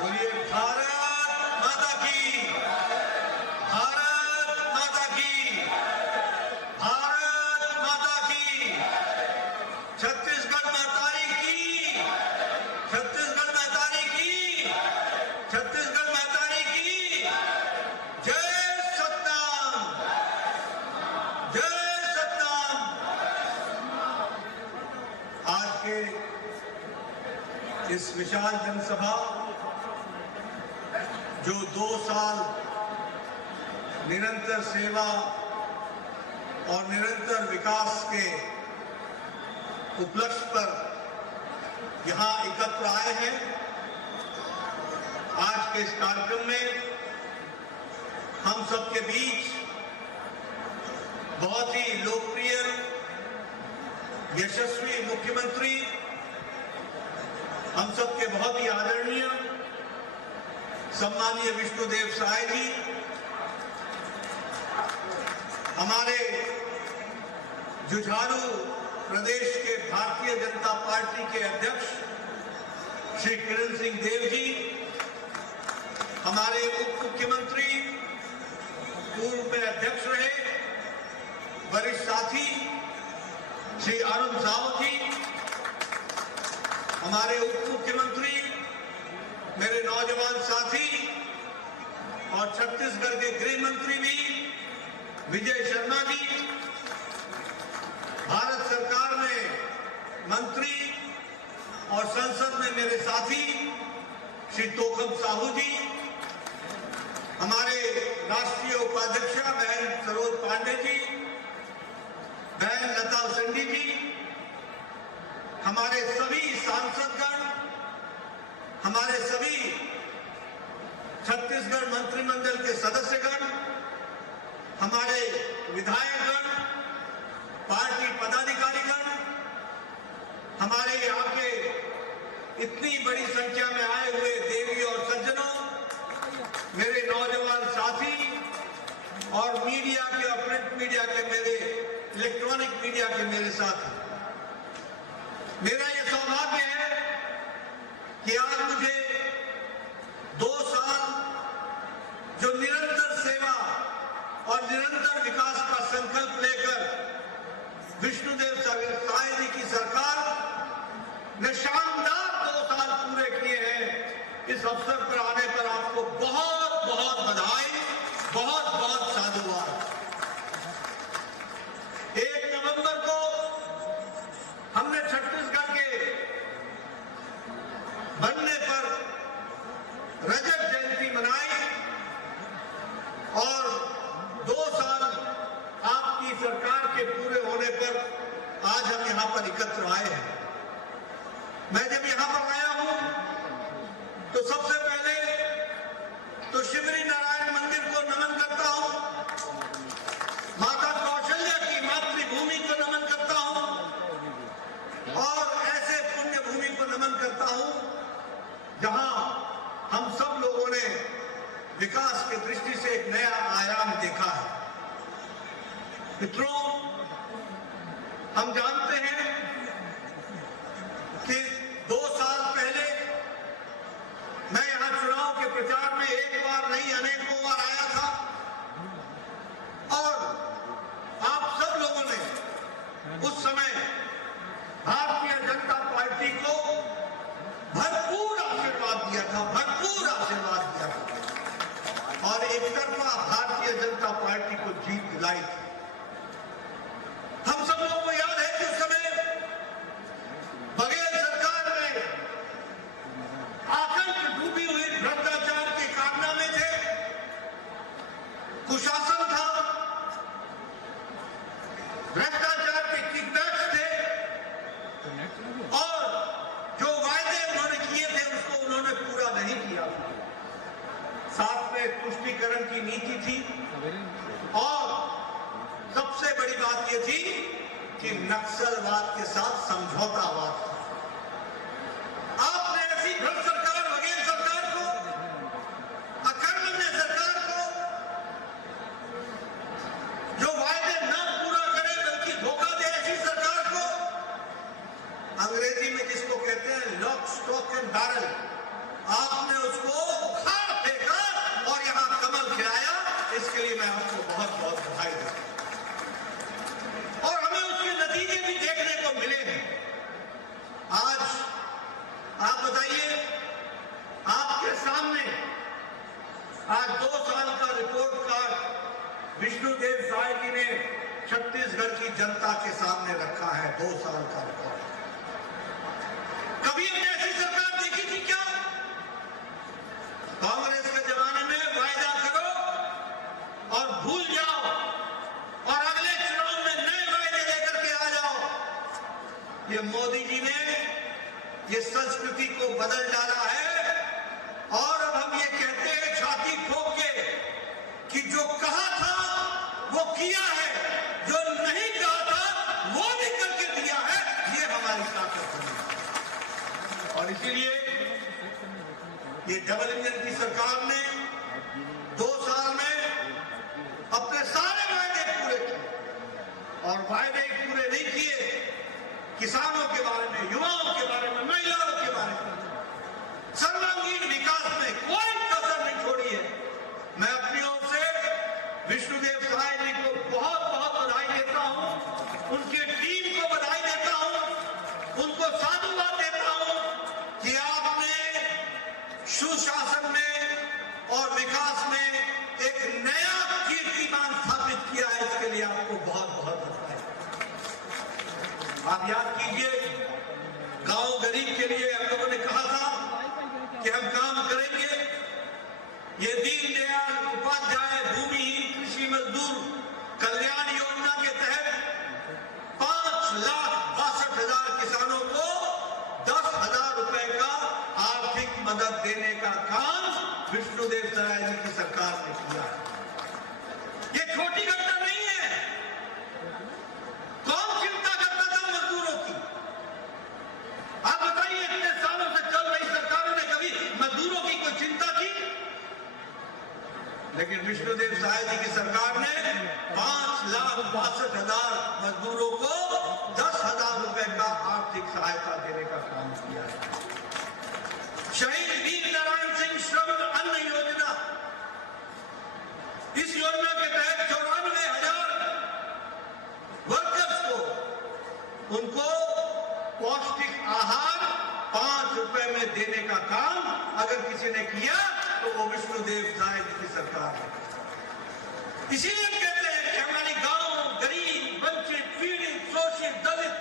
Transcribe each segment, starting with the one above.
बोलिए भारत माता की, भारत माता की, भारत माता की, छत्तीसगढ़ मातारी की, छत्तीसगढ़ मातारी की, छत्तीसगढ़ मातारी की, जय सतनाम, जय सतनाम। आज के इस विशाल जनसभा जो 2 साल निरंतर सेवा और निरंतर विकास के उपलक्ष्य पर यहां एकत्र आए हैं, आज के इस कार्यक्रम में हम सबके बीच बहुत ही लोकप्रिय यशस्वी मुख्यमंत्री, हम सबके बहुत ही आदरणीय सम्मानीय विष्णुदेव साय जी, हमारे जुझारू प्रदेश के भारतीय जनता पार्टी के अध्यक्ष श्री किरण सिंह देव जी, हमारे उप मुख्यमंत्री, पूर्व में अध्यक्ष रहे वरिष्ठ साथी श्री अरुण साव जी, हमारे उप मुख्यमंत्री, मेरे नौजवान साथी और छत्तीसगढ़ के गृह मंत्री भी विजय शर्मा जी, भारत सरकार में मंत्री और संसद में मेरे साथी श्री तोखम साहू जी, हमारे राष्ट्रीय उपाध्यक्षा बहन सरोज पांडे जी, बहन लता उसेंडी जी, हमारे सभी सांसदगण, हमारे सभी छत्तीसगढ़ मंत्रिमंडल के सदस्यगण, हमारे विधायकगण, पार्टी पदाधिकारीगण, हमारे यहाँ के इतनी बड़ी संख्या में आए हुए देवी और सज्जनों, मेरे नौजवान साथी और मीडिया के और प्रिंट मीडिया के मेरे इलेक्ट्रॉनिक मीडिया के मेरे साथी, मेरा यह सौभाग्य है कि आज मुझे 2 साल जो निरंतर सेवा और निरंतर विकास का संकल्प लेकर विष्णुदेव साय जी की सरकार ने शानदार 2 साल पूरे किए हैं। इस अवसर पर आने पर आपको बहुत बहुत बधाई, बहुत बहुत साधुवाद। 1 नवंबर को हमने छत्तीसगढ़ के बनने पर रजत जयंती मनाई और 2 साल आपकी सरकार के पूरे होने पर आज हम यहां पर एकत्र आए हैं। मैं जब यहां पर आया हूं तो सबसे पहले तो शिवरी नारायण मंदिर को नमन करता हूं, माता कौशल्या की मातृभूमि को नमन करता हूं और ऐसे पुण्य भूमि को नमन करता हूं जहां हम सब लोगों ने विकास की दृष्टि से एक नया आयाम देखा है। मित्रों, हम जानते हैं कि 2 साल पहले मैं यहां चुनाव के प्रचार में एक बार नहीं अनेकों बार आया था और आप सब लोगों ने उस समय भारतीय जनता पार्टी को भरपूर आशीर्वाद दिया था, भरपूर आशीर्वाद दिया था और एक तरफा भारतीय जनता पार्टी को जीत दिलाई थी। हम सब लोगों को याद है कि उस समय बघेल सरकार में आतंक डूबी हुई भ्रष्टाचार के कारनामे थे, कुशासन था, भ्रष्टाचार के किकबैक्स थे और जो वायदे उन्होंने किए थे उसको उन्होंने पूरा नहीं किया। साथ में तुष्टीकरण की नीति थी और सबसे बड़ी बात यह थी कि नक्सलवाद के साथ समझौतावाद था। आपने ऐसी भ्रष्ट सरकार, बघेल सरकार को, अकर्मण्य सरकार को, जो वायदे न पूरा करे बल्कि धोखा दे, ऐसी सरकार को, अंग्रेजी में जिसको कहते हैं लॉक, स्टॉक एंड बैरल, आपने उसको सामने आज 2 साल का रिपोर्ट कार्ड विष्णुदेव साय जी ने छत्तीसगढ़ की जनता के सामने रखा है। 2 साल का रिपोर्ट। कभी हमने ऐसी सरकार देखी थी क्या? कांग्रेस के जमाने में वायदा करो और भूल जाओ और अगले चुनाव में नए वायदे लेकर के आ जाओ। ये मोदी जी ने ये संस्कृति को बदल डाला है और अब हम ये कहते हैं छाती ठोक के कि जो कहा था वो किया है, जो नहीं कहा था वो भी करके दिया है। ये हमारी ताकत है और इसीलिए ये डबल इंजन की सरकार ने 2 साल में अपने सारे वायदे पूरे किए और वायदे पूरे नहीं किए किसानों के बारे में, युवाओं के बारे में, महिलाओं के बारे में, सर्वांगीण विकास में कोई कसर नहीं छोड़ी है। मैं अपनी ओर से विष्णुदेव साय जी को बहुत बहुत बधाई देता हूं, उनके टीम को बधाई देता हूं, उनको साधुवाद देता हूं कि आपने सुशासन में और विकास में एक नया कीर्तिमान स्थापित किया है। इसके लिए आपको बहुत बहुत बधाई। आप याद कीजिए, गांव गरीब के लिए हम लोगों ने कहा था कि हम काम करेंगे। ये दीनदयाल उपाध्याय भूमिहीन कृषि मजदूर कल्याण योजना के तहत 5,62,000 किसानों को 10,000 रुपए का आर्थिक मदद देने का काम विष्णुदेव साय जी की सरकार ने किया है। ये छोटी घटना नहीं है। कौन चिंता करता था मजदूरों की? आप बताइए, इतने सालों से चल रही सरकारों ने कभी मजदूरों की कोई चिंता की? लेकिन विष्णुदेव साय जी की सरकार ने 5,62,000 मजदूरों को 10,000 रुपए का आर्थिक सहायता देने का काम किया है। शहीद वीर नारायण सिंह श्रम अन्न योजना, इस योजना के तहत 94,000 वर्कर्स को उनको पौष्टिक आहार 5 रुपए में देने का काम अगर किसी ने किया तो वो विष्णुदेव साय जी की सरकार है। इसीलिए हम कहते हैं कि हमारी गांव गरीब, वंचित, पीड़ित, शोषित, दलित,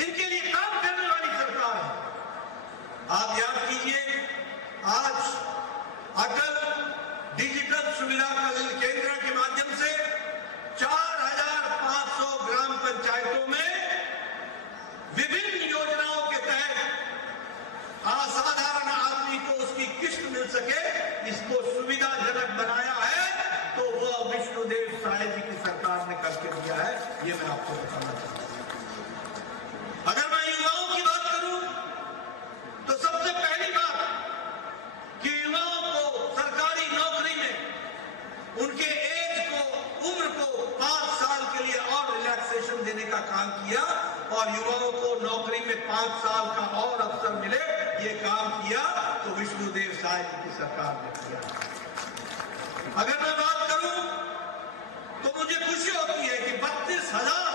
इनके लिए काम करने वाली सरकार है। आप याद कीजिए, आज अटल डिजिटल सुविधा केंद्र के माध्यम से 4,500 ग्राम पंचायतों में विभिन्न योजनाओं के तहत असाधारण आदमी को उसकी किस्त मिल सके, इसको सुविधाजनक बनाया है तो वो विष्णुदेव साय जी की सरकार ने करके दिया है। ये मैं आपको बताना चाहता हूं। अगर मैं युवाओं की बात करूं तो सबसे पहली बात कि युवाओं को सरकारी नौकरी में उनके एज को, उम्र को 5 साल के लिए और रिलैक्सेशन देने का काम किया और युवाओं को नौकरी में 5 साल का और अवसर मिले, ये काम किया तो विष्णुदेव साय जी की सरकार ने किया। अगर मैं बात करूं तो मुझे खुशी होती है कि 32,000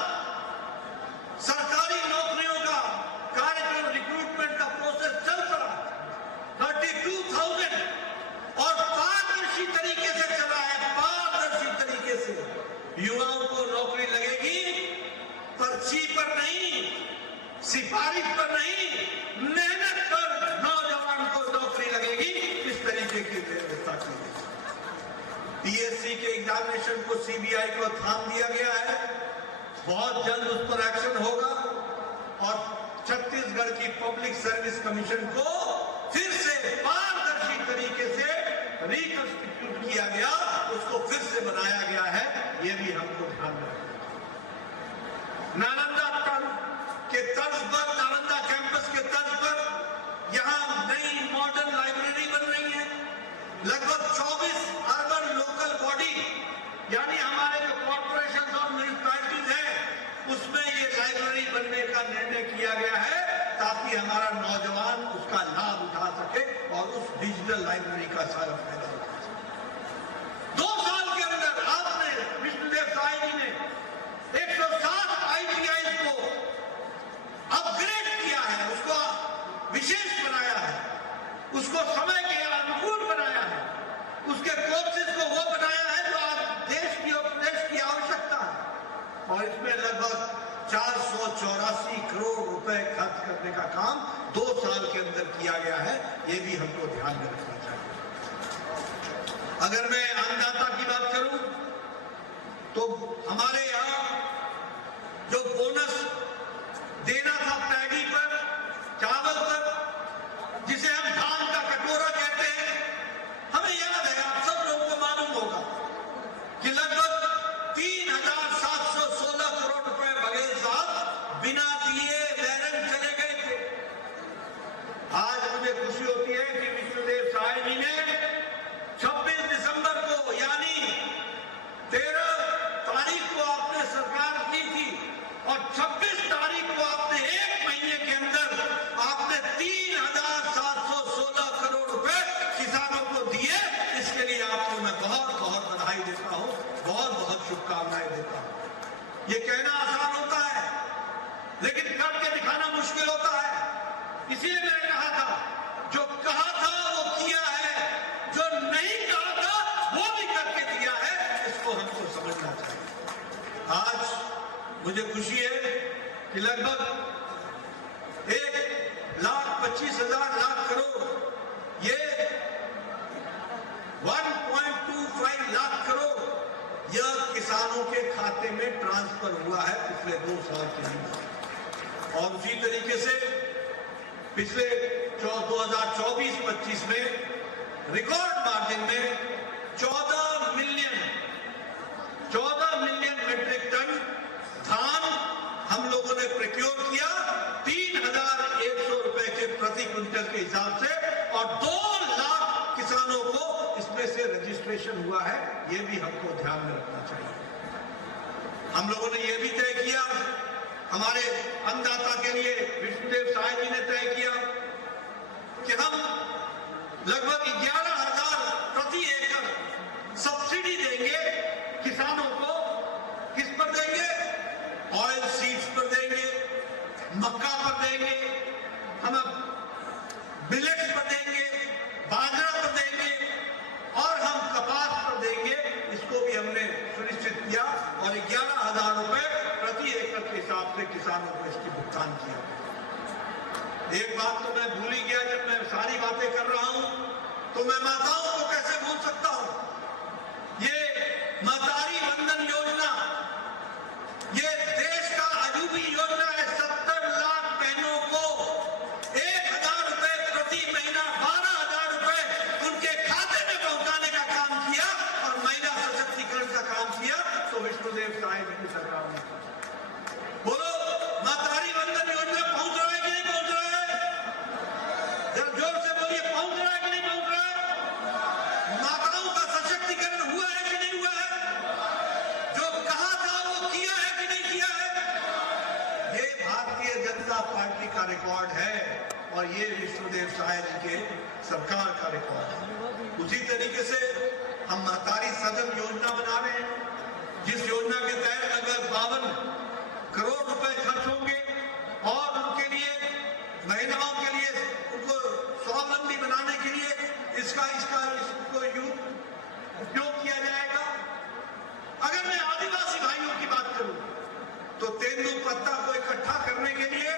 सरकारी नौकरियों का कार्यक्रम, रिक्रूटमेंट का प्रोसेस चल पड़ा। 32,000 और पारदर्शी तरीके से चला है। पारदर्शी तरीके से युवाओं को नौकरी लगेगी, पर्ची पर नहीं, सिफारिश पर नहीं, मेहनत पर नौजवान को नौकरी लगेगी। इस तरीके की व्यवस्था की गई। पीएससी के एग्जामिनेशन को सीबीआई को थाम दिया गया है। बहुत जल्द उस पर एक्शन होगा और छत्तीसगढ़ की पब्लिक सर्विस कमीशन को फिर से पारदर्शी तरीके से रिकंस्टिट्यूट किया गया, उसको फिर से बनाया गया है। ये भी हमको ध्यान में रखना। नालंदा के तर्ज पर, नालंदा कैंपस के तर्ज पर यहां नई मॉडर्न लाइब्रेरी बन रही है। लगभग 24 अर्बन लोकल बॉडी यानी हमारे जो कॉर्पोरेशन और म्यूनिसिपैलिटीज हैं उसमें ये लाइब्रेरी बनने का निर्णय किया गया है ताकि हमारा नौजवान उसका लाभ उठा सके और उस डिजिटल लाइब्रेरी का सारा फायदा उठा सके। 2 साल के अंदर आपने विष्णुदेव साय जी ने 107 ITI को अपग्रेड किया है, उसको विशेष बनाया है। उसको समय के अनुकूल बनाया है, उसके कोर्सेज को वो बनाया है जो आज देश की और प्रदेश की आवश्यकता है। और इसमें लगभग 484 करोड़ रुपए खर्च करने का काम 2 साल के अंदर किया गया है, ये भी हमको ध्यान में रखना चाहिए। अगर मैं अन्नदाता की बात करूं तो हमारे यहां जो बोनस देना था पैडी पर, चावल पर, जिसे हम धान का कटोरा कहते हैं, हमें याद है, आप सब लोगों को मालूम होगा कि लगभग 3,716 करोड़ रुपए बघेल साहब बिना दिए बैरन चले गए थे। आज मुझे खुशी होती है कि विष्णुदेव साय जी ने 26 दिसंबर को यानी 13 तारीख को आपने सरकार की थी और 26 तारीख को आपने 1 महीने के अंदर आपने 3,716 करोड़ रुपए किसानों को दिए। इसके लिए आपको मैं बहुत बहुत बधाई देता हूं, बहुत बहुत शुभकामनाएं देता हूं। ये कहना आसान होता है लेकिन करके दिखाना मुश्किल होता है। इसीलिए मैंने कहा था जो कहा था वो किया है, जो नहीं कहा था वो भी करके दिया है, इसको हमको समझना चाहिए। आज मुझे खुशी है कि लगभग 1,25,000 लाख करोड़, ये 1.25 लाख करोड़ यह किसानों के खाते में ट्रांसफर हुआ है पिछले 2 साल के अंदर। और उसी तरीके से पिछले 2024-25 में रिकॉर्ड मार्जिन में 14 मिलियन मेट्रिक टन धान हम लोगों ने प्रोक्योर किया 3,100 रुपए के प्रति क्विंटल के हिसाब से, और 2 लाख किसानों को इसमें से रजिस्ट्रेशन हुआ है। ये भी हमको ध्यान में रखना चाहिए। हम लोगों ने ये भी तय किया, हमारे अन्नदाता के लिए विष्णुदेव साय जी ने तय किया कि हम लगभग 11,000 प्रति एकड़ सब्सिडी देंगे किसानों को। किस पर देंगे? ऑयल सीड्स पर देंगे, मक्का पर देंगे, हम मिलेट्स पर देंगे, बाजरा पर देंगे और हम कपास पर देंगे। इसको भी हमने सुनिश्चित किया और 11,000 रुपए प्रति एकड़ के हिसाब से किसानों को इसकी भुगतान किया। एक बात तो मैं भूल ही गया, जब मैं सारी बातें कर रहा हूं तो मैं माताओं को कैसे भूल सकता हूं। ये मातारी वंदन योजना, ये देश का अजूबी योजना है। 70 लाख बहनों को 1,000 रुपए प्रति महीना, 12,000 रुपए उनके खाते में पहुंचाने का काम किया और महिला सशक्तिकरण का काम किया। तो विष्णुदेव साय जी की सरकार ने बोलो, मातारी वंदन योजना पहुंच रहा है कि नहीं पहुंच रहा है? जरा जोर से बोलिए, पहुंच रहा है कि नहीं पहुंच रहा है? माताओं का सशक्तिकरण हुआ है कि नहीं हुआ है? जो कहा था वो किया है कि नहीं किया है? ये भारतीय जनता पार्टी का रिकॉर्ड है और ये विष्णुदेव साय जी के सरकार का रिकॉर्ड है। उसी तरीके से हम महतारी सदन योजना बना रहे हैं, जिस योजना के तहत लगभग 52 करोड़ रुपए खर्च होंगे और उनके लिए, महिलाओं के लिए, उनको स्वावलंबी बनाने के लिए इसको उपयोग किया जाएगा। अगर मैं आदिवासी भाइयों की बात करूं तो तेंदुपत्ता को इकट्ठा करने के लिए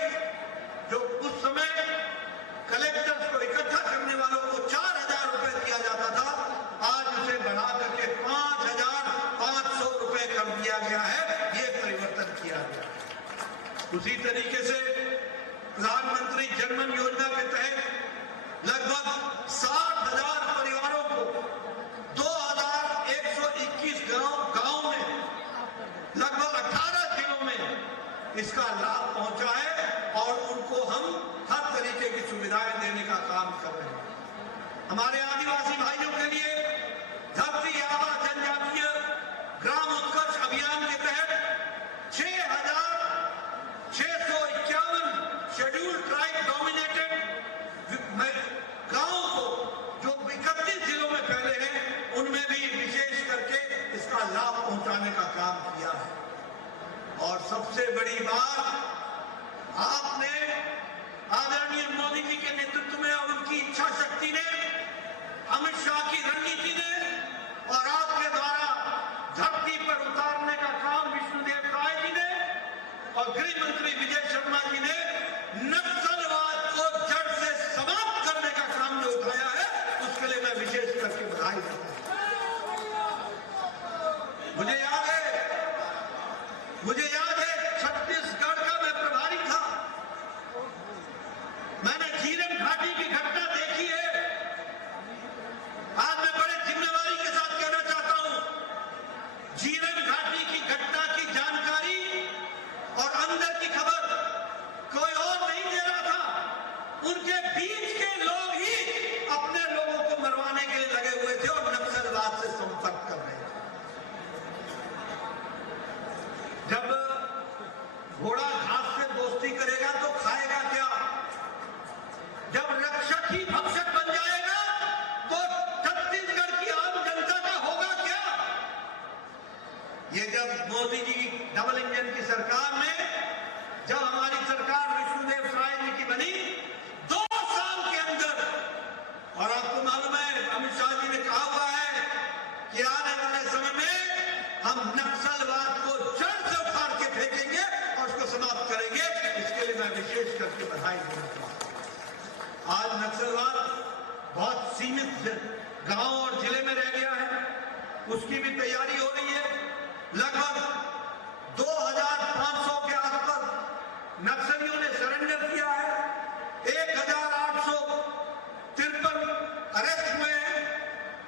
जो उस समय कलेक्टर्स को इकट्ठा करने वालों को 4,000 रुपए दिया जाता था, आज उसे बढ़ा करके 5,500 रुपए कर दिया गया है। ये परिवर्तन किया गया। उसी तरीके से प्रधानमंत्री जनधन योजना के तहत लगभग 60,000 परिवारों को 2,121 गांव में लगभग 18 जिलों में इसका लाभ पहुंचा है और उनको हम हर तरीके की सुविधाएं देने का काम कर रहे हैं। हमारे आदिवासी भाइयों के लिए धरती आबा जनजातीय ग्राम उत्कर्ष अभियान के तहत 6,651 शेड्यूल्ड ट्राइब डोमिनेटेड गांवों को, जो 31 जिलों में फैले हैं, उनमें भी विशेष करके इसका लाभ पहुंचाने का काम किया है। और सबसे बड़ी बात, आपने आदरणीय मोदी जी के नेतृत्व में और उनकी इच्छा शक्ति सीमित गांव और जिले में रह गया है, उसकी भी तैयारी हो रही है। लगभग 2500 के आसपास नक्सलियों ने सरेंडर किया है। 1853 अरेस्ट हुए हैं।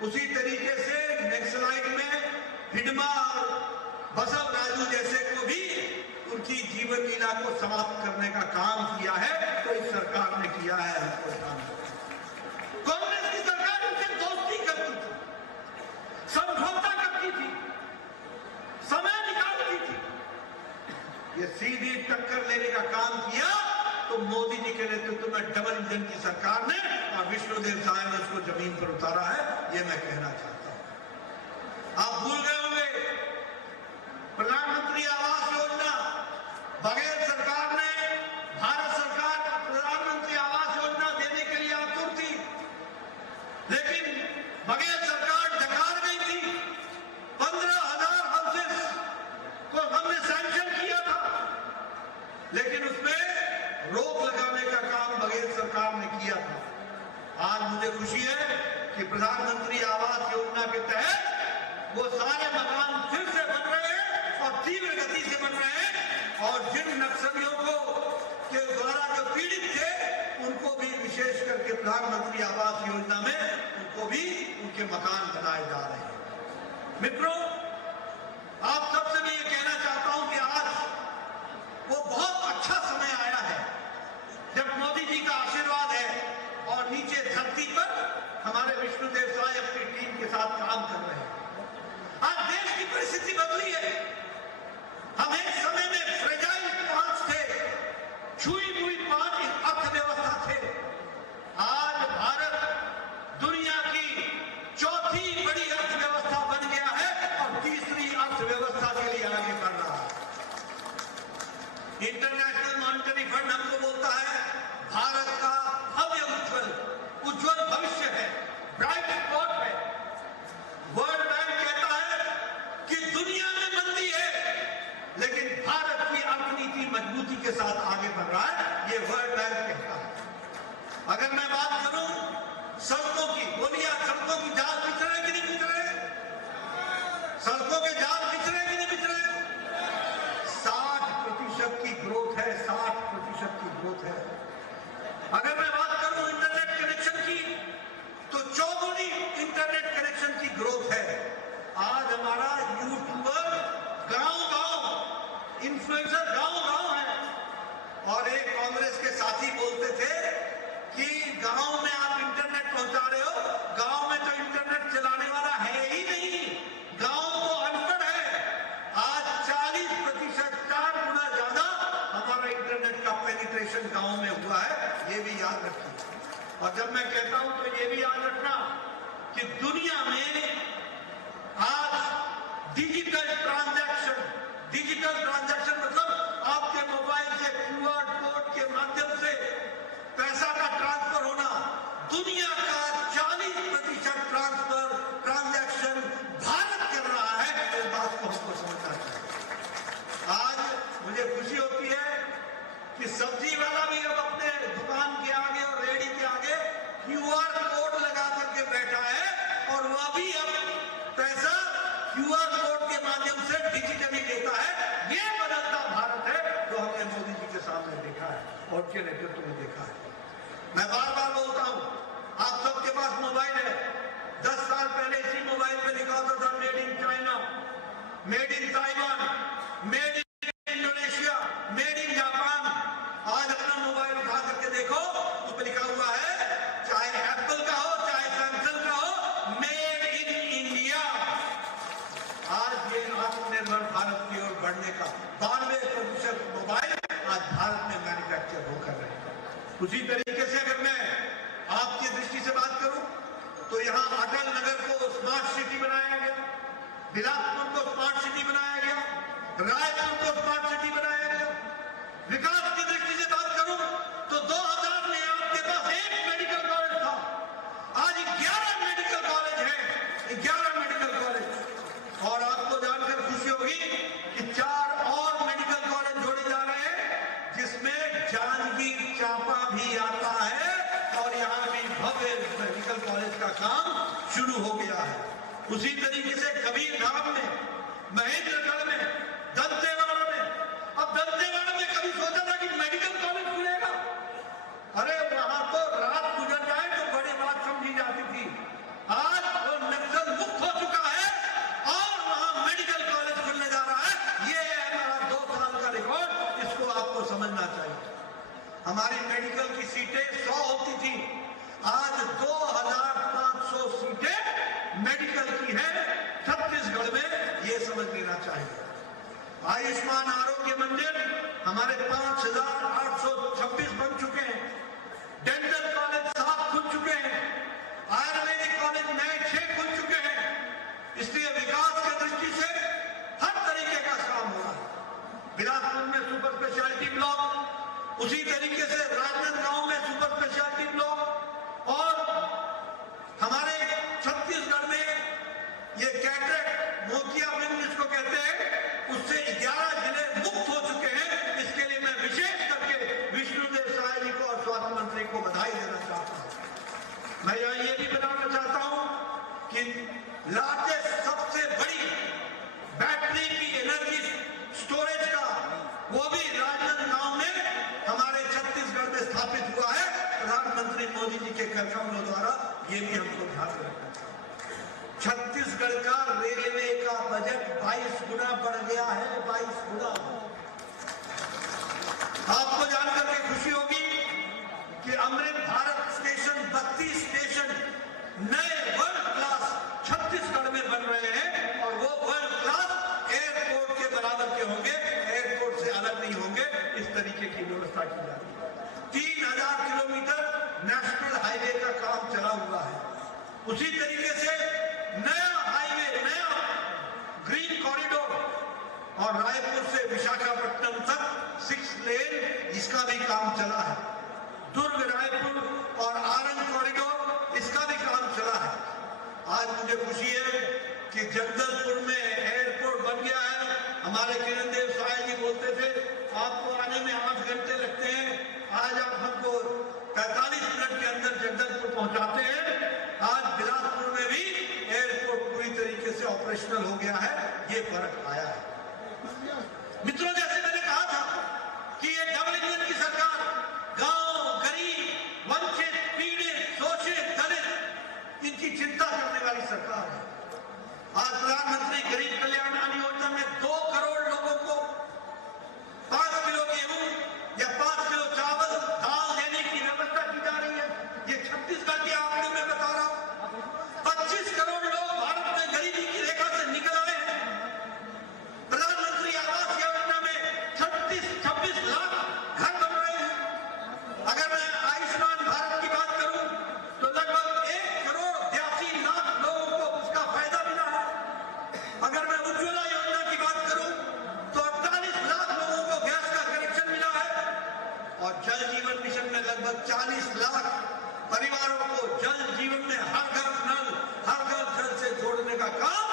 उसी तरीके से नक्सलाइट में हिडमा और बसव राजू जैसे को भी उनकी जीवन लीला को समाप्त करने का काम किया है, तो इस सरकार ने किया है। कांग्रेस की सरकार उनसे दोस्ती करती थी, समझौता करती थी, समय निकालती थी। ये सीधी टक्कर लेने का काम किया तो मोदी जी के नेतृत्व में डबल इंजन की सरकार ने और विष्णुदेव साय ने उसको जमीन पर उतारा है। ये मैं कहना चाहता हूं। आप भूल गए होंगे प्रधानमंत्री आवास योजना, बघेल सरकार ने, भारत सरकार प्रधानमंत्री आवास योजना देने के लिए आतुर थी, लेकिन बघेल सरकार डकार गई थी। 15,000 हाउसेस को हमने सैंक्शन किया था, लेकिन उसमें रोक लगाने का काम बघेल सरकार ने किया था। आज मुझे खुशी है कि प्रधानमंत्री आवास योजना के तहत वो सारे मकान फिर से बन रहे हैं और तीव्र गति से बन रहे हैं, और जिन नक्सलियों को के द्वारा जो पीड़ित थे उनको भी विशेष करके प्रधानमंत्री आवास योजना में उनको भी उनके मकान बनाए जा रहे हैं। मित्रों, आप सबसे मैं ये कहना चाहता हूं कि आज वो बहुत अच्छा समय आया है जब मोदी जी का आशीर्वाद है और नीचे धरती पर हमारे विष्णुदेव साय अपनी टीम के साथ काम कर रहे हैं। आज देश की परिस्थिति बदली है। हम एक समय में फ्रेजाइल 5 थे, छुई हुई 5 अर्थव्यवस्था थे। आज भारत दुनिया की चौथी बड़ी अर्थव्यवस्था बन गया है और तीसरी अर्थव्यवस्था के लिए आगे बढ़ रहा है। इंटरनेशनल मॉनिटरी फंड हमको बोलता है भारत का भव्य उज्जवल भविष्य है, ब्राइट स्पॉट है। वर्ल्ड बैंक कहता है कि दुनिया में मंदी है, लेकिन भारत की अर्थनीति मजबूती के साथ आगे बढ़ रहा है, ये वर्ल्ड बैंक कहता है। अगर मैं बात करूं सड़कों की, बोलिए सड़कों की जाल बिछ रहे कि नहीं बिछ रहे? सड़कों के जाल बिछ रहे कि नहीं बिछ रहे? 60% की ग्रोथ है, 60% की ग्रोथ है। अगर मैं बात करूं इंटरनेट कनेक्शन की, तो 4 इंटरनेट कनेक्शन की ग्रोथ है। आज हमारा यूट्यूबर गांव-गांव, इन्फ्लुएंसर गांव-गांव है। और एक कांग्रेस के साथी बोलते थे कि गांव में आप इंटरनेट पहुंचा रहे हो, गांव में तो इंटरनेट चलाने वाला है ही नहीं, गांव तो अनपढ़ है। आज 40%, 4 गुना ज्यादा हमारा इंटरनेट का पेनिट्रेशन गांव में हुआ है, ये भी याद रखिए। और जब मैं कहता हूं तो ये भी याद रखना कि दुनिया में आज डिजिटल ट्रांजैक्शन मतलब आपके मोबाइल से QR कोड के माध्यम से पैसा का ट्रांसफर होना, दुनिया का 40% ट्रांजैक्शन भारत कर रहा है। इस बात को हमको समझना चाहिए। आज मुझे खुशी होती है कि सब्जी वाला भी अब अपने दुकान के आगे और रेडी के आगे QR कोड लगा करके बैठा है, और वह भी अब पैसा QR कोड के माध्यम से डिजिटली देता है। ये बदलता भारत है जो हमने मोदी जी के सामने देखा है और उनके नेतृत्व में देखा है। मैं बार बार बोलता हूं, आप सबके पास मोबाइल है। 10 साल पहले इसी मोबाइल पे लिखा होता था made in China, made in Taiwan, made in Indonesia, made in Japan. आज अपना मोबाइल उठा करके देखो, उस पर लिखा हुआ है, चाहे एप्पल का हो चाहे सैमसंग का हो, मेड इन इंडिया। आज ये आत्मनिर्भर भारत की ओर बढ़ने का 92% मोबाइल आज भारत में मैन्युफैक्चर होकर रहे हैं। उसी तरीके से अगर मैं आपकी दृष्टि से बात करूं तो यहां अटल नगर को स्मार्ट सिटी बनाया गया, बिलासपुर को स्मार्ट सिटी बनाया गया, रायपुर को स्मार्ट सिटी बनाया गया। विकास की दृष्टि से बात करूं तो 2000 में आपके पास 1 मेडिकल कॉलेज था, आज 11 मेडिकल कॉलेज है, 11 मेडिकल कॉलेज। और आपको जानकर खुशी होगी कि 4 और मेडिकल कॉलेज जोड़े जा रहे हैं, जिसमें जांजगीर चांपा भी आता है, और यहाँ भी भव्य मेडिकल कॉलेज का शुरू हो गया है। उसी तरीके से कबीरधाम में, महेंद्रगढ़ में, दंतेवाड़ा में, अब दंतेवाड़ा में कभी सोचा था कि मेडिकल कॉलेज खुलेगा? अरे वहां तो रात गुजर जाए तो बड़ी बात समझी जाती थी। आज वो नक्सल मुक्त हो चुका है और वहां मेडिकल कॉलेज खुलने जा रहा है। ये है हमारा 2 साल का रिकॉर्ड, इसको आपको समझना चाहिए। हमारी मेडिकल की सीटें 100 होती थी, आज 2500 सीटें मेडिकल की है छत्तीसगढ़ में, ये समझ लेना चाहिए। आयुष्मान आरोग्य मंदिर हमारे 5826 बन चुके हैं, डेंटल कॉलेज 7 खुल चुके हैं, आयुर्वेदिक कॉलेज नए 6 खुल चुके हैं। इसलिए विकास की दृष्टि से हर तरीके का काम हो रहा है। बिलासपुर में सुपर स्पेशलिटी ब्लॉक, उसी तरीके से राजनांदगांव में सुपर स्पेशलिटी ब्लॉक, और हमारे छत्तीसगढ़ में ये कैटरेक्ट मोतियाबिंद जिसको कहते हैं, उससे 11 जिले मुक्त हो चुके हैं। इसके लिए मैं विशेष करके विष्णुदेव साय जी को और स्वास्थ्य मंत्री को बधाई देना चाहता हूं। मैं यहाँ ये भी बताना चाहता हूं कि लार्जेस्ट, सबसे बड़ी बैटरी की एनर्जी स्टोरेज का वो भी राजनांदगांव में हमारे छत्तीसगढ़ में स्थापित हुआ है, प्रधानमंत्री मोदी जी के कदमों द्वारा। ये भी हमको ध्यान रखना चाहिए। छत्तीसगढ़ का रेलवे का बजट 22 गुना बढ़ गया है, 22 गुना। आपको जानकर के खुशी होगी कि अमृत भारत स्टेशन 32 स्टेशन नए वर्ल्ड क्लास छत्तीसगढ़ में बन रहे हैं, और वो वर्ल्ड क्लास एयरपोर्ट के बराबर के होंगे, एयरपोर्ट से अलग नहीं होंगे। इस तरीके की व्यवस्था की जा रही है। 3000 किलोमीटर नेशनल हाईवे का काम चला हुआ है। उसी तरीके से नया हाईवे, नया ग्रीन कॉरिडोर, और रायपुर से विशाखापट्टनम तक 6 लेन, इसका भी काम चला है। दुर्ग रायपुर और आरंग कॉरिडोर, इसका भी काम चला है। आज मुझे खुशी है कि जगदलपुर में एयरपोर्ट बन गया है। हमारे किरण देव साय जी बोलते थे आपको आने में 8 घंटे लगते हैं, आज आप हमको 45 मिनट के अंदर जगदलपुर पहुंचाते हैं। आज बिलासपुर में भी एयरपोर्ट पूरी तरीके से ऑपरेशनल हो गया है, ये फर्क आया है। मित्रों, जैसे मैंने कहा था कि ये डबल इंजन की सरकार गांव, गरीब, वंचित, पीड़ित, शोषित, दलित, इनकी चिंता करने वाली सरकार है। आज प्रधानमंत्री गरीब कल्याण अन्न योजना में 2 करोड़ लोगों को 5 किलो गेहूं या 5 किलो चावल, दाल देने की व्यवस्था की जा रही है। ये छत्तीसगढ़ के आंकड़े में बता रहा हूं। 25 करोड़ लोग भारत में गरीबी की रेखा से निकल आए हैं। प्रधानमंत्री आवास योजना में 26 लाख घर बन रहे हैं। अगर मैं आयुष्मान भारत की बात करूं तो लगभग 1 करोड़ 82 लाख लोगों को उसका फायदा मिला है। अगर मैं उज्ज्वला योजना की बात करूं तो 48 लाख लोगों को गैस का कनेक्शन मिला है, और जल जीवन मिशन में लगभग 40 लाख परिवारों को जल जीवन में हर घर नल, हर घर जल से जोड़ने का काम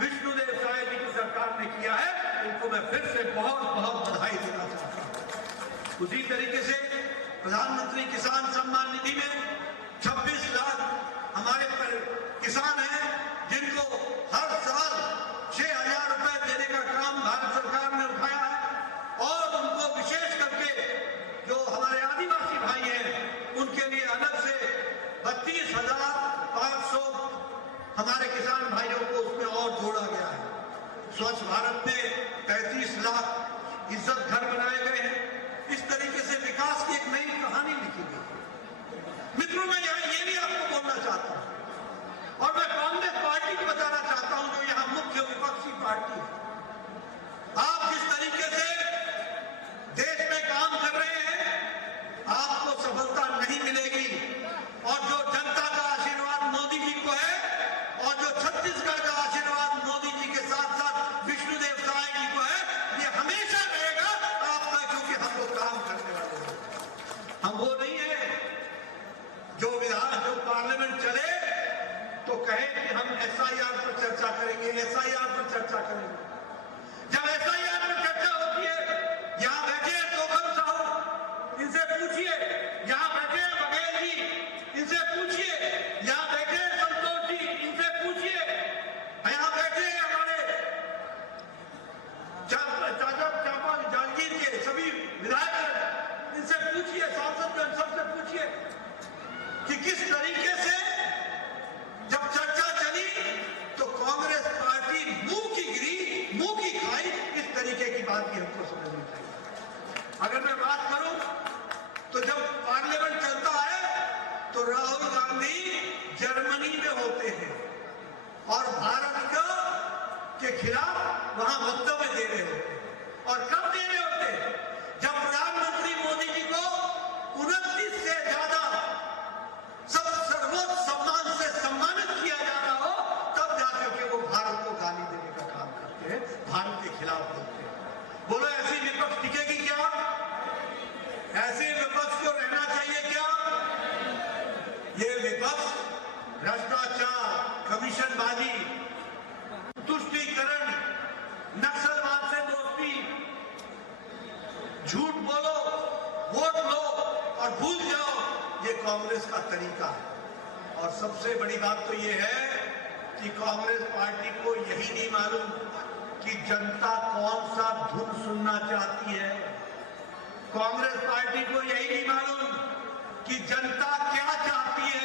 विष्णुदेव साय जी की सरकार ने किया है। इनको मैं फिर से बहुत बहुत बधाई देना चाहता हूं। उसी तरीके से प्रधानमंत्री किसान सम्मान निधि में 26 लाख हमारे किसान हैं जिनको हर साल 6000 रुपए देने का काम भारत सरकार ने उठाया है, और उनको विशेष करके जो हमारे आदिवासी भाई हैं उनके लिए अलग से 32,500 हमारे किसान भाइयों को उसमें और जोड़ा गया है। स्वच्छ भारत में 35 लाख इज्जत घर बनाए गए हैं। इस तरीके से विकास की एक नई कहानी लिखी गई। मित्रों, मैं यहाँ ये भी आपको बोलना चाहता हूं, और मैं कांग्रेस पार्टी को बताना चाहता हूं जो यहाँ मुख्य विपक्षी पार्टी है। आप जिस तरीके से देश में काम कर रहे हैं, आपको सफलता नहीं मिलेगी। और जो जनता का आशीर्वाद मोदी जी को है, और जो छत्तीसगढ़ का आशीर्वाद मोदी जी के साथ साथ विष्णुदेव साय जी को है, ये हमेशा रहेगा आपका, क्योंकि हम लोग काम करने वाले हैं। हम वो नहीं है जो पार्लियामेंट चले तो कहे कि हम SIR पर चर्चा करेंगे, SIR पर चर्चा करेंगे। जब SIR पर चर्चा होती है, यहां बैठे तोमर साहब, इनसे पूछिए, यहां बैठे बघेल जी, इनसे पूछिए, यहां बैठे संतोष जी, राहुल गांधी जर्मनी में होते हैं और भारत के खिलाफ वहां वक्तव्य दे रहे होते हैं। और कब दे रहे होते हैं? जब प्रधानमंत्री मोदी जी को 29 से ज्यादा सर्वोच्च सम्मान से सम्मानित किया जा रहा हो, तब जाकर के वो भारत को गाली देने का काम करते हैं, भारत के खिलाफ बोलते हैं। बोलो, ऐसी विपक्ष टिकेगी क्या? ऐसे विपक्ष को रहना चाहिए क्या? ये विपक्ष भ्रष्टाचार, कमीशनबाजी, तुष्टीकरण, नक्सलवाद से दोस्ती, झूठ बोलो, वोट लो और भूल जाओ, ये कांग्रेस का तरीका है। और सबसे बड़ी बात तो ये है कि कांग्रेस पार्टी को यही नहीं मालूम कि जनता कौन सा धुन सुनना चाहती है। कांग्रेस पार्टी को यही नहीं मालूम कि जनता क्या चाहती है।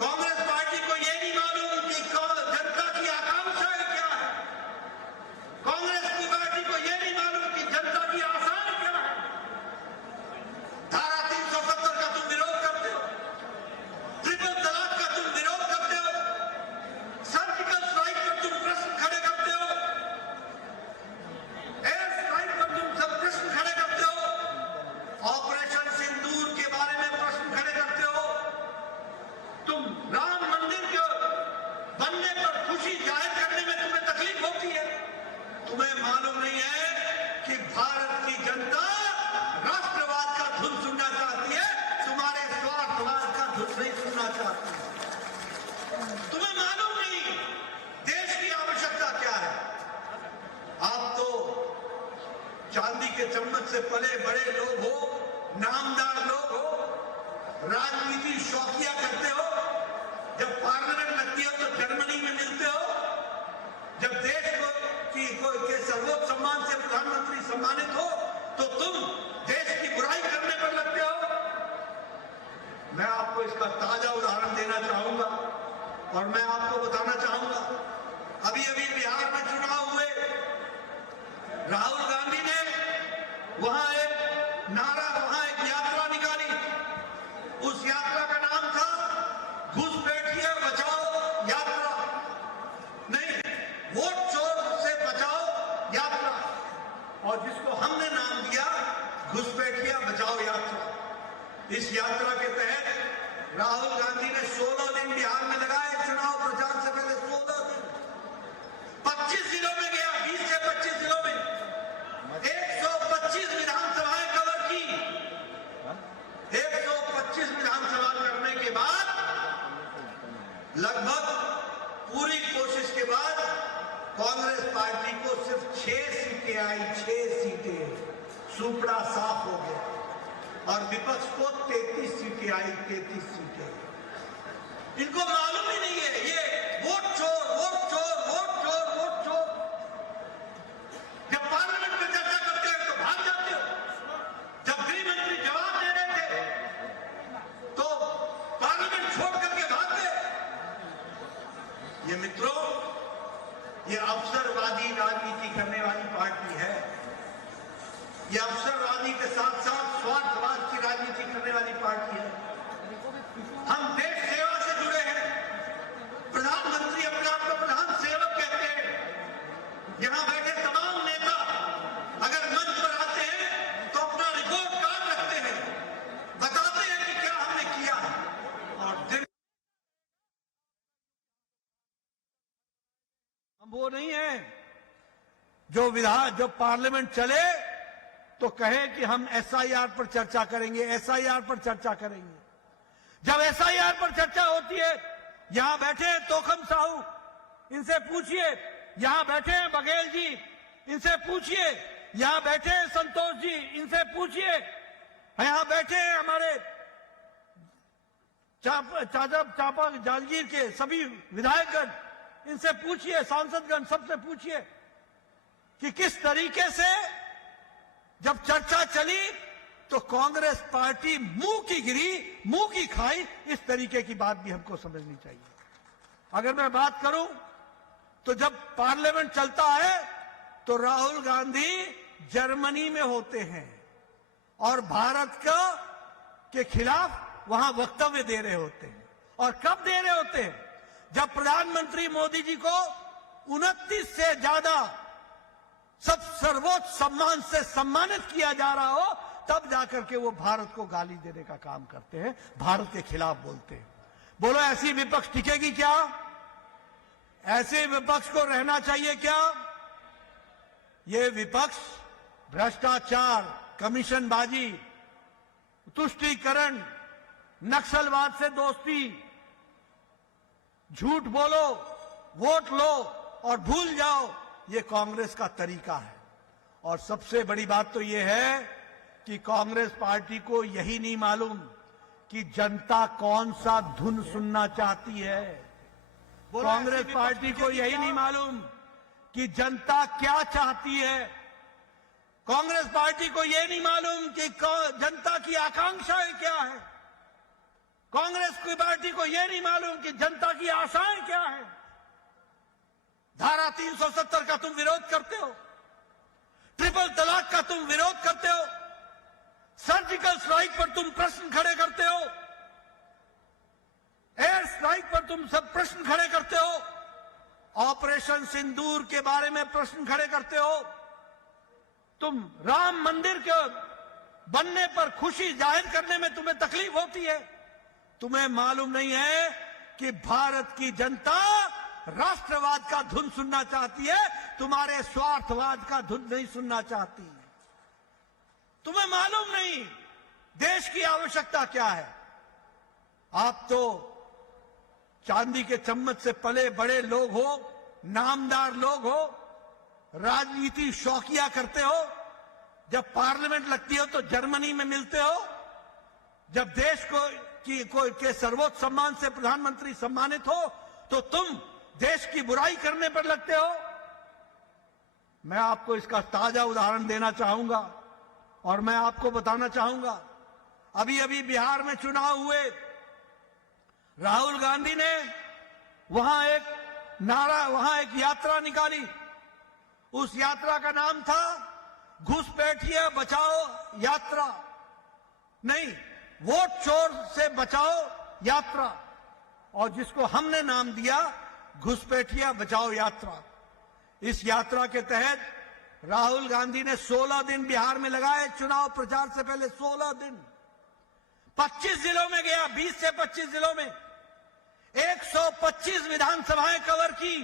कांग्रेस पार्टी को यही नहीं मालूम कि जनता की आकांक्षाएं क्या है। कांग्रेस की पार्टी को यह नहीं मालूम कि जनता की आशाएं क्या है। धारा 370 का तुम विरोध करते हो, ट्रिपल तलाक का तुम विरोध करते हो, सर्जिकल स्ट्राइक पर तुम प्रश्न खड़े करते हो, एयर स्ट्राइक पर तुम सब प्रश्न खड़े करते हो, ऑपरेशन सिंदूर के बारे में प्रश्न खड़े करते हो, तुम राम मंदिर के बनने पर खुशी जाहिर करने में तुम्हें तकलीफ होती है। तुम्हें मालूम नहीं है कि भारत की जनता राष्ट्रवाद का धुन सुनना चाहती है, तुम्हारे स्वार्थवाद का धुन नहीं सुनना चाहती। तुम्हें मालूम नहीं देश की आवश्यकता क्या है। आप तो चांदी के चम्मच से पले बड़े लोग हो, नामदार लोग हो, राजनीति शौकिया करते हो। जब पार्लियामेंट लगती हो तो जर्मनी में मिलते हो, जब देश के सर्वोच्च सम्मान से प्रधानमंत्री सम्मानित हो तो तुम देश की बुराई करने पर लगते हो। मैं आपको इसका ताजा उदाहरण देना चाहूंगा और मैं आपको बताना चाहूंगा, अभी अभी बिहार में चुनाव हुए, राहुल गांधी ने वहां एक नारा, वहां एक यात्रा निकाली। उस यात्रा का नाम था घुसपैठिए बचाओ यात्रा, नहीं, वोट चोर से बचाओ यात्रा, और जिसको हमने नाम दिया घुसपैठिया बचाओ यात्रा। इस यात्रा के तहत राहुल गांधी ने 16 दिन बिहार में लगाए, चुनाव प्रचार से पहले 16 दिन, 25 जिलों में गया, 20 से 25 जिलों में 125 विधानसभाएं कवर की। 125 विधानसभा करने के बाद लगभग पूरी कोशिश के बाद कांग्रेस पार्टी को सिर्फ 6 सीटें आई, 6 सीटें, सुपड़ा साफ हो गया। और विपक्ष को 33 सीटें आई, 33 सीटें। इनको मालूम ही नहीं है, ये वोट चोर, वोट चोर, वोट चोर, वोट चोर। जब पार्लियामेंट में चर्चा करते हैं तो भाग जाते हो। जब गृह मंत्री जवाब दे रहे थे तो पार्लियामेंट छोड़ करके भाग गए। ये मित्रों, ये अवसरवादी राजनीति करने वाली पार्टी है। ये अवसरवादी के साथ साथ स्वार्थवाद की राजनीति करने वाली पार्टी है। हम देश सेवा से जुड़े हैं। प्रधानमंत्री अपने आप को प्रधान सेवक कहते हैं। यहां बैठे तमाम नेता अगर मंच पर आते हैं तो अपना रिपोर्ट कार्ड रखते हैं, बताते हैं कि क्या हमने किया है। और दिन हम वो नहीं है जो पार्लियामेंट चले तो कहे कि हम एसआईआर पर चर्चा करेंगे, एसआईआर पर चर्चा करेंगे। जब एसआईआर पर चर्चा होती है, यहां बैठे हैं तोखम साहू, इनसे पूछिए। यहां बैठे हैं बघेल जी, इनसे पूछिए। यहां बैठे हैं संतोष जी, इनसे पूछिए। यहां बैठे हैं हमारे चापा जांजगीर के सभी विधायकगण, इनसे पूछिए, सांसदगण, सबसे पूछिए कि किस तरीके से जब चर्चा चली तो कांग्रेस पार्टी मुंह की गिरी, मुंह की खाई। इस तरीके की बात भी हमको समझनी चाहिए। अगर मैं बात करूं तो जब पार्लियामेंट चलता है तो राहुल गांधी जर्मनी में होते हैं और भारत के खिलाफ वहां वक्तव्य दे रहे होते हैं। और कब दे रहे होते हैं? जब प्रधानमंत्री मोदी जी को 29 से ज्यादा सब सर्वोच्च सम्मान से सम्मानित किया जा रहा हो, तब जाकर के वो भारत को गाली देने का काम करते हैं, भारत के खिलाफ बोलते हैं। बोलो, ऐसी विपक्ष टिकेगी क्या? ऐसे विपक्ष को रहना चाहिए क्या? ये विपक्ष भ्रष्टाचार, कमीशनबाजी, तुष्टीकरण, नक्सलवाद से दोस्ती, झूठ बोलो, वोट लो और भूल जाओ, ये कांग्रेस का तरीका है। और सबसे बड़ी बात तो ये है कि कांग्रेस पार्टी को यही नहीं मालूम कि जनता कौन सा धुन सुनना चाहती है। कांग्रेस पार्टी को यही नहीं मालूम कि जनता क्या चाहती है। कांग्रेस पार्टी को यह नहीं मालूम कि जनता की आकांक्षाएं क्या है। कांग्रेस की पार्टी को यह नहीं मालूम कि जनता की आशाएं क्या है। धारा 370 का तुम विरोध करते हो, ट्रिपल तलाक का तुम विरोध करते हो, सर्जिकल स्ट्राइक पर तुम प्रश्न खड़े करते हो, एयर स्ट्राइक पर तुम सब प्रश्न खड़े करते हो, ऑपरेशन सिंदूर के बारे में प्रश्न खड़े करते हो, तुम राम मंदिर के बनने पर खुशी जाहिर करने में तुम्हें तकलीफ होती है। तुम्हें मालूम नहीं है कि भारत की जनता राष्ट्रवाद का धुन सुनना चाहती है, तुम्हारे स्वार्थवाद का धुन नहीं सुनना चाहती। तुम्हें मालूम नहीं देश की आवश्यकता क्या है। आप तो चांदी के चम्मच से पले बड़े लोग हो, नामदार लोग हो, राजनीति शौकिया करते हो। जब पार्लियामेंट लगती हो तो जर्मनी में मिलते हो। जब देश के सर्वोच्च सम्मान से प्रधानमंत्री सम्मानित हो तो तुम देश की बुराई करने पर लगते हो। मैं आपको इसका ताजा उदाहरण देना चाहूंगा और मैं आपको बताना चाहूंगा, अभी अभी बिहार में चुनाव हुए, राहुल गांधी ने वहां एक यात्रा निकाली। उस यात्रा का नाम था घुसपैठिए बचाओ यात्रा, नहीं, वोट चोर से बचाओ यात्रा, और जिसको हमने नाम दिया घुसपैठिया बचाओ यात्रा। इस यात्रा के तहत राहुल गांधी ने 16 दिन बिहार में लगाए, चुनाव प्रचार से पहले 16 दिन 25 जिलों में गया, 20 से 25 जिलों में 125 विधानसभाएं कवर की।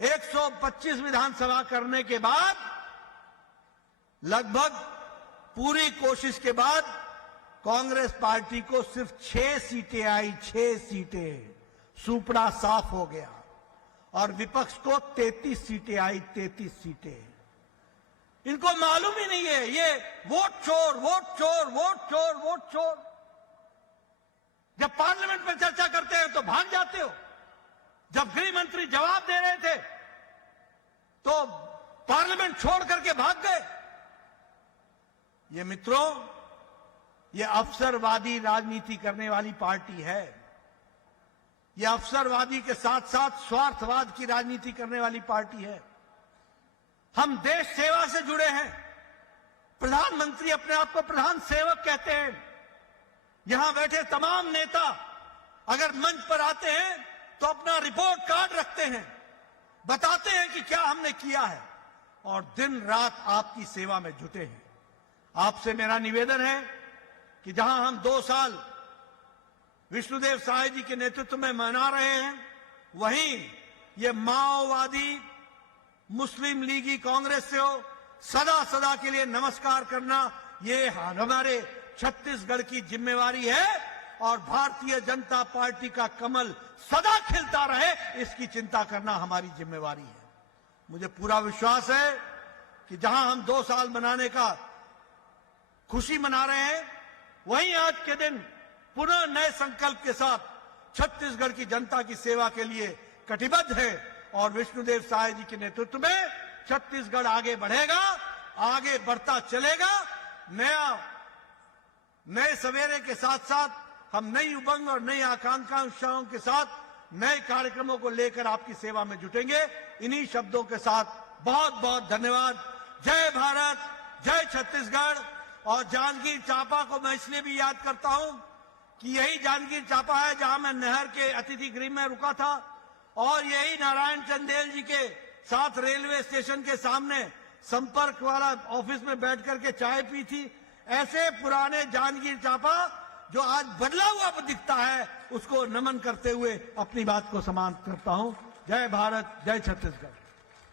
125 विधानसभा करने के बाद लगभग पूरी कोशिश के बाद कांग्रेस पार्टी को सिर्फ 6 सीटें आई, 6 सीटें, सुपड़ा साफ हो गया। और विपक्ष को 33 सीटें आई, 33 सीटें। इनको मालूम ही नहीं है, ये वोट चोर, वोट चोर, वोट चोर, वोट चोर। जब पार्लियामेंट में चर्चा करते हैं तो भाग जाते हो। जब गृह मंत्री जवाब दे रहे थे तो पार्लियामेंट छोड़ करके भाग गए। ये मित्रों, ये अवसरवादी राजनीति करने वाली पार्टी है। ये अवसरवादी के साथ साथ स्वार्थवाद की राजनीति करने वाली पार्टी है। हम देश सेवा से जुड़े हैं। प्रधानमंत्री अपने आप को प्रधान सेवक कहते हैं। यहां बैठे तमाम नेता अगर मंच पर आते हैं तो अपना रिपोर्ट कार्ड रखते हैं, बताते हैं कि क्या हमने किया है, और दिन रात आपकी सेवा में जुटे हैं। आपसे मेरा निवेदन है कि जहां हम 2 साल विष्णुदेव साय जी के नेतृत्व में मना रहे हैं, वहीं ये माओवादी मुस्लिम लीगी कांग्रेस से हो सदा सदा के लिए नमस्कार करना, ये हमारे छत्तीसगढ़ की जिम्मेवारी है। और भारतीय जनता पार्टी का कमल सदा खिलता रहे, इसकी चिंता करना हमारी जिम्मेवारी है। मुझे पूरा विश्वास है कि जहां हम 2 साल मनाने का खुशी मना रहे हैं, वहीं आज के दिन पुनः नए संकल्प के साथ छत्तीसगढ़ की जनता की सेवा के लिए कटिबद्ध है। और विष्णुदेव साय जी के नेतृत्व में छत्तीसगढ़ आगे बढ़ेगा, आगे बढ़ता चलेगा। नए सवेरे के साथ साथ हम नई उमंग और नई आकांक्षाओं के साथ नए कार्यक्रमों को लेकर आपकी सेवा में जुटेंगे। इन्हीं शब्दों के साथ बहुत बहुत धन्यवाद। जय भारत, जय छत्तीसगढ़, और जांजगीर चांपा को मैं इसलिए भी याद करता हूं कि यही जांजगीर चांपा है जहां मैं नहर के अतिथि गृह में रुका था और यही नारायण चंदेल जी के साथ रेलवे स्टेशन के सामने संपर्क वाला ऑफिस में बैठ करके चाय पी थी। ऐसे पुराने जांजगीर चांपा जो आज बदला हुआ दिखता है, उसको नमन करते हुए अपनी बात को समाप्त करता हूं। जय भारत, जय छत्तीसगढ़।